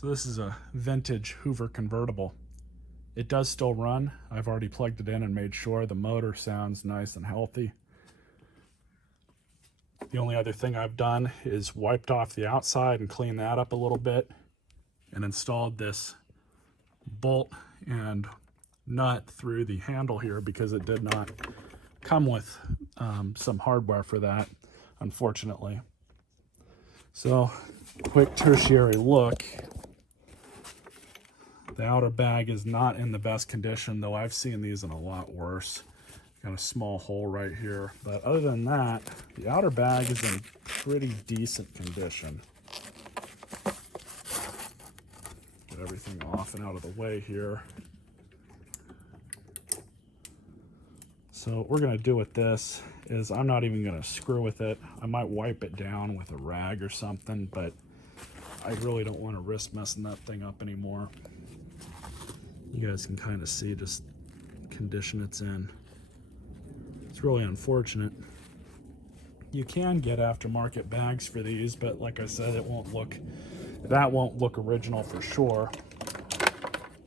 So this is a vintage Hoover Convertible. It does still run. I've already plugged it in and made sure the motor sounds nice and healthy. The only other thing I've done is wiped off the outside and cleaned that up a little bit and installed this bolt and nut through the handle here because it did not come with some hardware for that, unfortunately. So, quick tertiary look. The outer bag is not in the best condition, though I've seen these in a lot worse. Got a small hole right here, but other than that, the outer bag is in pretty decent condition. Get everything off and out of the way here. So what we're going to do with this is I'm not even going to screw with it. I might wipe it down with a rag or something, but I really don't want to risk messing that thing up anymore. You guys can kind of see just the condition it's in. It's really unfortunate. You can get aftermarket bags for these, but like I said, that won't look original for sure.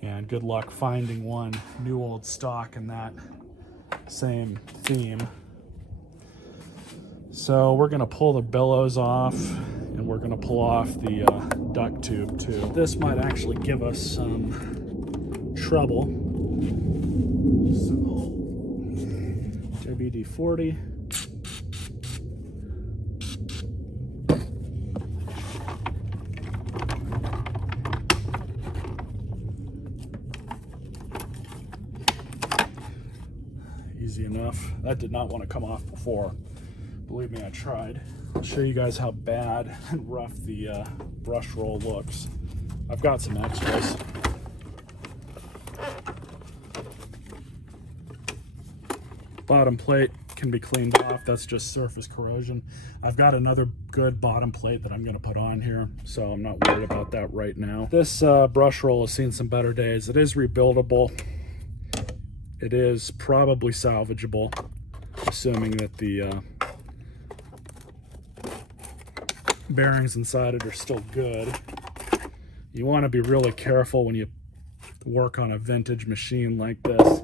And good luck finding one new old stock in that same theme. So we're going to pull the bellows off, and we're going to pull off the duct tube too. This might actually give us some trouble. So WD-40. Easy enough. That did not want to come off before. Believe me, I tried. I'll show you guys how bad and rough the brush roll looks. I've got some extras. Bottom plate can be cleaned off. That's just surface corrosion. I've got another good bottom plate that I'm going to put on here, so I'm not worried about that right now. This brush roll has seen some better days. It is rebuildable. It is probably salvageable, assuming that the bearings inside it are still good. You want to be really careful when you work on a vintage machine like this.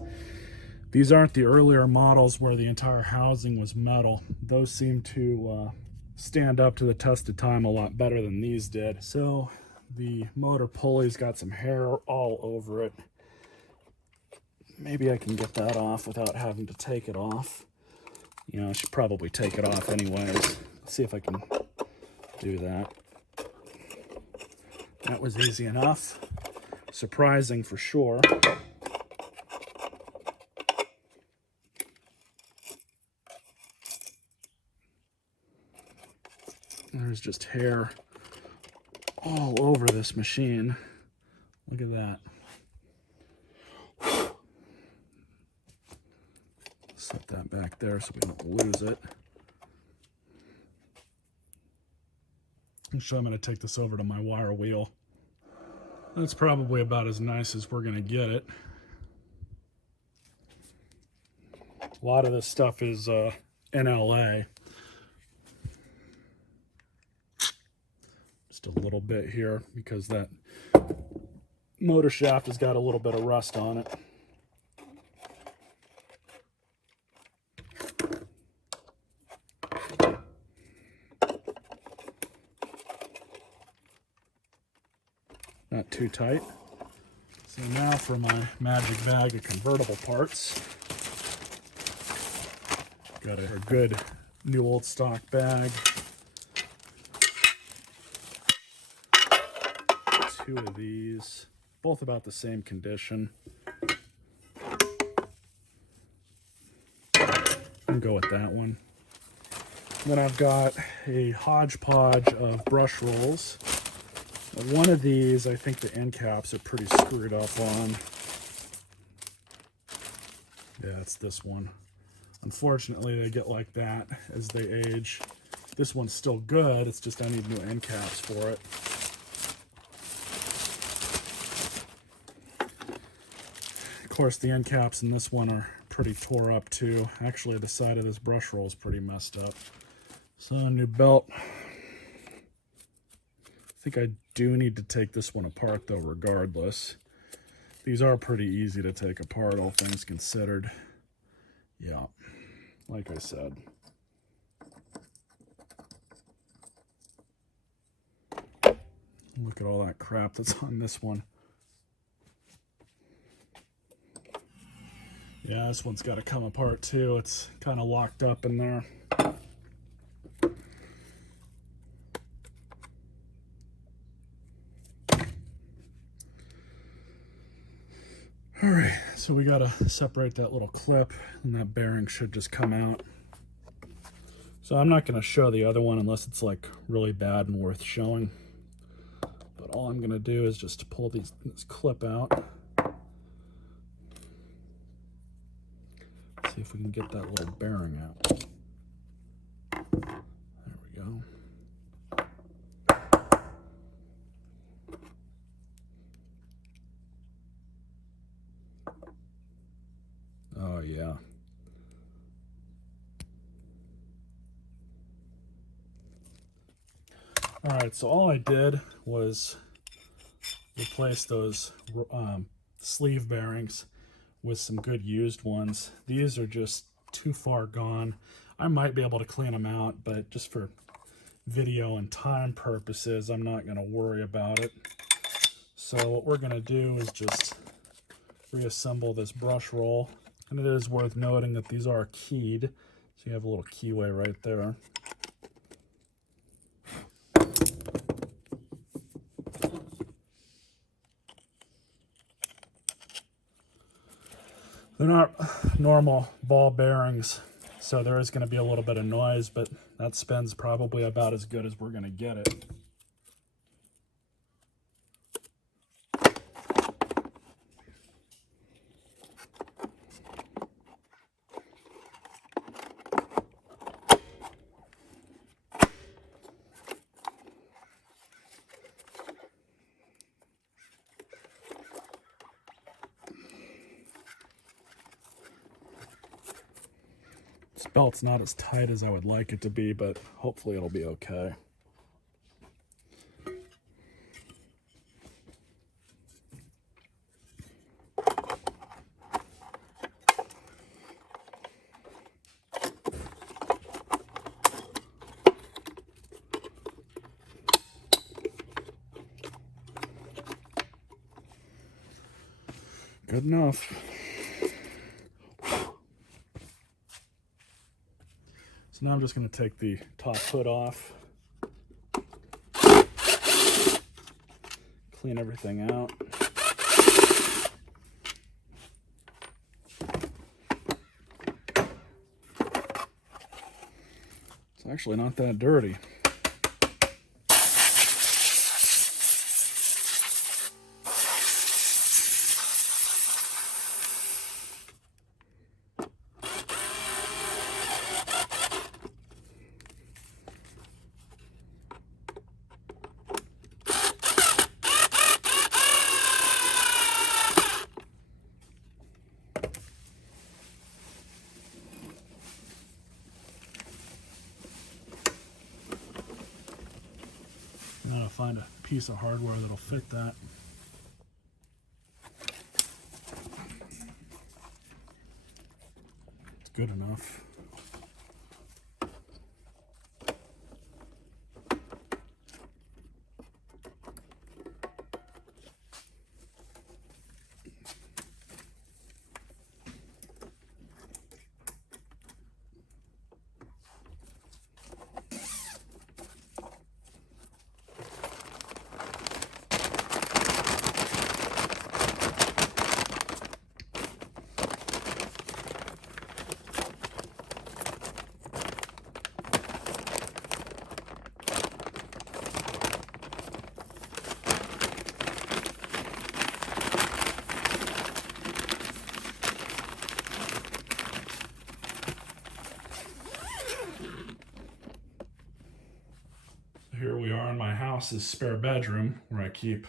These aren't the earlier models where the entire housing was metal. Those seem to stand up to the test of time a lot better than these did. So the motor pulley's got some hair all over it. Maybe I can get that off without having to take it off. You know, I should probably take it off anyways. Let's see if I can do that. That was easy enough. Surprising for sure. There's just hair all over this machine. Look at that. Set that back there so we don't lose it. So I'm going to take this over to my wire wheel. That's probably about as nice as we're going to get it. A lot of this stuff is in LA. Just a little bit here because that motor shaft has got a little bit of rust on it. Not too tight. So now for my magic bag of convertible parts. Got a good new old stock bag. Two of these, both about the same condition. I'll go with that one. Then I've got a hodgepodge of brush rolls. One of these, I think the end caps are pretty screwed up on. Yeah, it's this one. Unfortunately, they get like that as they age. This one's still good, it's just I need new end caps for it. Of course, the end caps in this one are pretty tore up too. Actually, the side of this brush roll is pretty messed up. So, a new belt. I think I do need to take this one apart though regardless. These are pretty easy to take apart, all things considered. Yeah, like I said. Look at all that crap that's on this one. Yeah, this one's got to come apart too. It's kind of locked up in there. All right, so we got to separate that little clip, and that bearing should just come out. So I'm not going to show the other one unless it's like really bad and worth showing. But all I'm going to do is just pull this clip out. See if we can get that little bearing out. There we go. Oh yeah. All right, so all I did was replace those sleeve bearings with some good used ones. These are just too far gone. I might be able to clean them out, but just for video and time purposes, I'm not going to worry about it. So what we're going to do is just reassemble this brush roll. And it is worth noting that these are keyed, so you have a little keyway right there. They're not normal ball bearings, so there is going to be a little bit of noise, but that spin's probably about as good as we're going to get it. This belt's not as tight as I would like it to be, but hopefully it'll be okay. Good enough. So now I'm just going to take the top hood off, clean everything out. It's actually not that dirty. I'm gonna find a piece of hardware that'll fit that. It's good enough. Here we are in my house's spare bedroom where I keep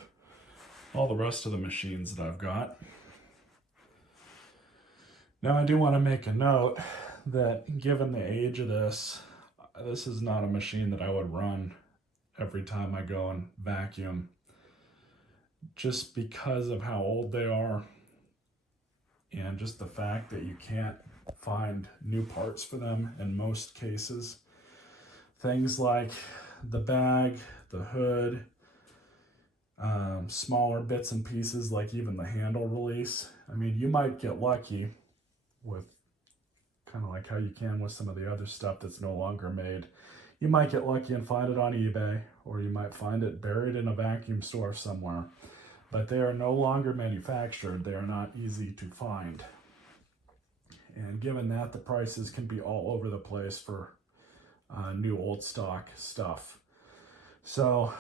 all the rest of the machines that I've got. Now I do want to make a note that given the age of this, this is not a machine that I would run every time I go and vacuum, just because of how old they are and just the fact that you can't find new parts for them in most cases. Things like the bag, the hood, smaller bits and pieces like even the handle release. I mean, you might get lucky with kind of like how you can with some of the other stuff that's no longer made. You might get lucky and find it on eBay, or you might find it buried in a vacuum store somewhere. But they are no longer manufactured. They are not easy to find. And given that, the prices can be all over the place for new old stock stuff. So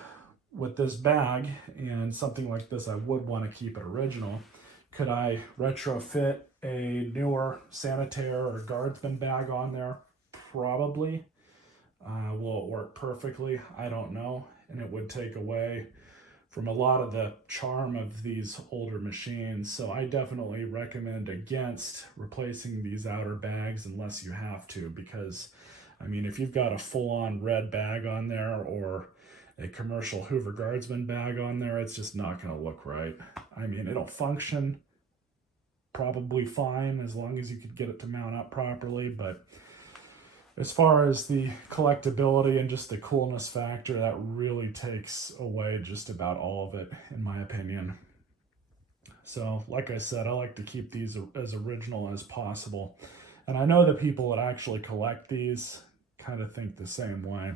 with this bag and something like this, I would want to keep it original. Could I retrofit a newer sanitaire or guardsman bag on there? Probably. Will it work perfectly? I don't know. And it would take away from a lot of the charm of these older machines. So I definitely recommend against replacing these outer bags unless you have to, because I mean, if you've got a full-on red bag on there or a commercial Hoover Guardsman bag on there, it's just not going to look right. I mean, it'll function probably fine as long as you could get it to mount up properly, but as far as the collectability and just the coolness factor, that really takes away just about all of it, in my opinion. So, like I said, I like to keep these as original as possible. And I know the people that actually collect these kind of think the same way.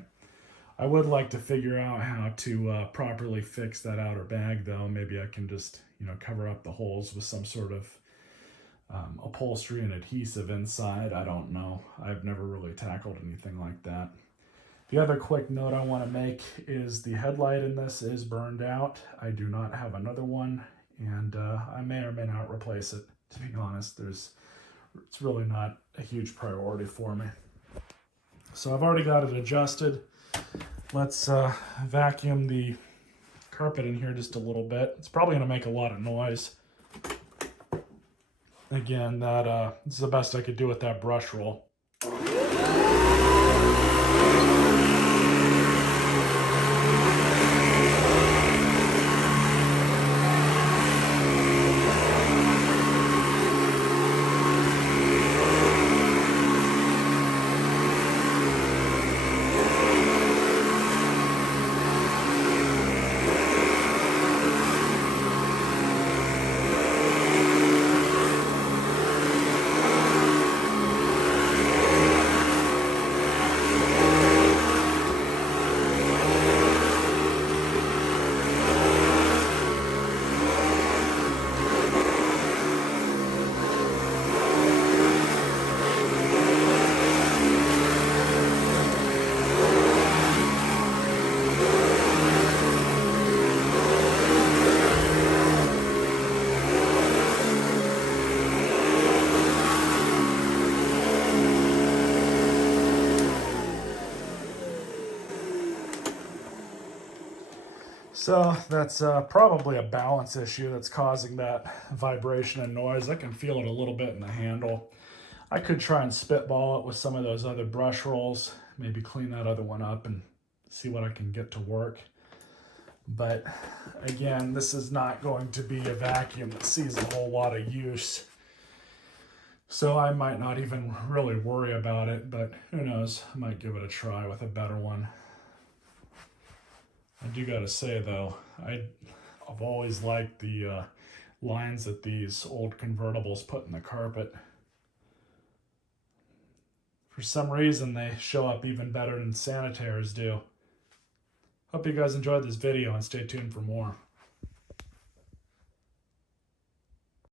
I would like to figure out how to properly fix that outer bag, though. Maybe I can just, cover up the holes with some sort of upholstery and adhesive inside. I don't know. I've never really tackled anything like that. The other quick note I want to make is the headlight in this is burned out. I do not have another one, and I may or may not replace it, to be honest. It's really not a huge priority for me. So I've already got it adjusted. Let's vacuum the carpet in here just a little bit. It's probably going to make a lot of noise. Again, this is the best I could do with that brush roll. So that's probably a balance issue that's causing that vibration and noise. I can feel it a little bit in the handle. I could try and spitball it with some of those other brush rolls, maybe clean that other one up and see what I can get to work. But again, this is not going to be a vacuum that sees a whole lot of use. So I might not even really worry about it, but who knows, I might give it a try with a better one. I do gotta say though, I've always liked the lines that these old convertibles put in the carpet. For some reason, they show up even better than sanitaires do. Hope you guys enjoyed this video and stay tuned for more.